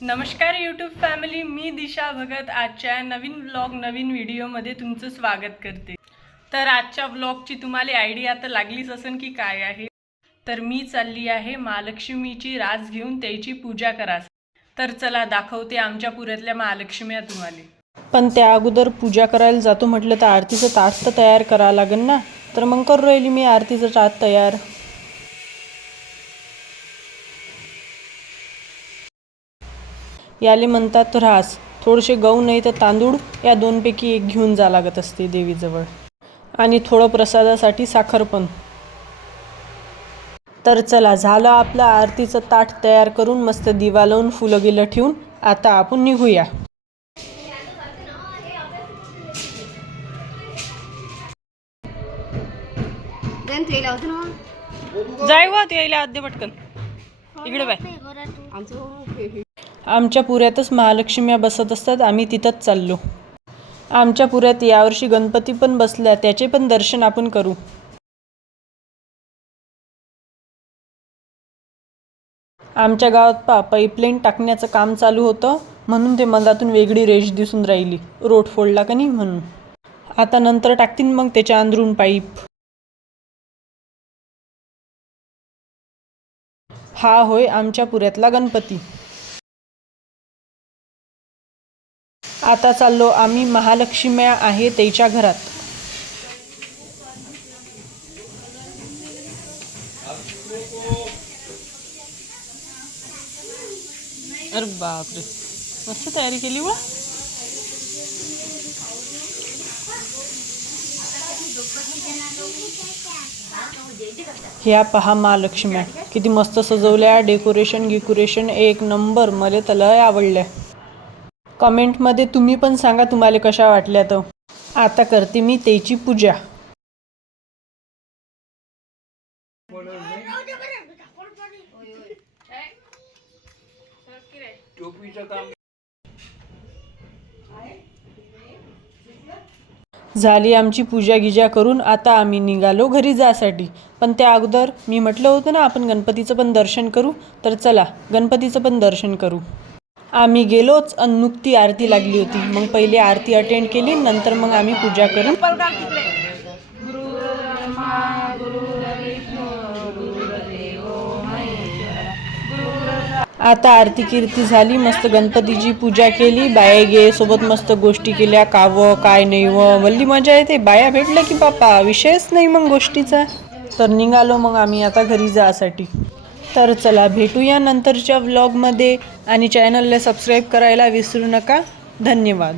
नमस्कार YouTube family मी दिशा भगत. आजच्या नवीन व्लॉग नवीन व्हिडिओमध्ये तुमचं स्वागत करते. तर आजच्या व्लॉगची तुम्हाला आयडिया तर लागलीच असेल की काय आहे? तर मी चालली आहे महालक्ष्मीची रास घेऊन त्याची पूजा करा तर चला दाखवते आमच्या पुऱ्यातल्या महालक्ष्म्या तुम्हाला. पण त्या अगोदर पूजा करायला जातो म्हटलं तर आरतीचं ताट तर तयार करावं लागेल ना? तर मग करू राहिली मी आरतीचं ताट तयार. याले म्हणतात रास थोडेसे गहू नाही तर तांदूळ या दोनपैकी एक घेऊन जा लागत असते देवीजवळ. आणि थोडं प्रसादासाठी साखर पण. तर चला झालं आपलं आरतीचं ताट तयार करून मस्त दिवा लावून फुलं गेलं ठेवून आता आपण निघूया. जाय वा ते यायला आद्य पटकन. इकडे बाय. आमचं आमच्या पुऱ्यातच महालक्ष्म्या बसत असतात आम्ही तिथंच चाललो. आमच्या पुऱ्यात यावर्षी गणपती पण बसल्या त्याचे पण दर्शन आपण करू. आमच्या गावात पा पाईपलाईन टाकण्याचं काम चालू होतं म्हणून ते मधातून वेगळी रेष दिसून राहिली. रोड फोडला का नाही म्हणून. आता नंतर टाकतील मग त्याच्या अंदरून पाईप. हा होय आमच्या पुऱ्यातला गणपती. आता चाललो आम्ही महालक्ष्म्या आहे त्याच्या घरात. अरे बापरे. मस्त तयारी केली वा ह्या पहा महालक्ष्म्या किती मस्त सजवल्या डेकोरेशन गिकोरेशन एक नंबर मला तर लय आवडल्या. कमेंटमध्ये तुम्ही पण सांगा तुम्हाला कशा वाटल्या तर. आता करते मी त्याची पूजा. झाली आमची पूजा गिजा करून आता आम्ही निघालो घरी जासाठी. पण त्या अगोदर मी म्हटलं होतं ना आपण गणपतीचं पण दर्शन करू. तर चला गणपतीचं पण दर्शन करू. आम्ही गेलोच आणि नुकती आरती लागली होती. मग पहिले आरती अटेंड केली नंतर मग आम्ही पूजा करून आता आरती कीर्ती झाली मस्त गणपतीची पूजा केली बाया गे सोबत मस्त गोष्टी केल्या कावं काय नाही व वल्ली मजा येते. बाया भेटल्या की बापा विषयच नाही मग गोष्टीचा. तर निघालो मग आम्ही आता घरी जासाठी. तर चला भेटूया नंतरच्या व्लॉगमध्ये आणि चॅनलला सबस्क्राईब करायला विसरू नका. धन्यवाद.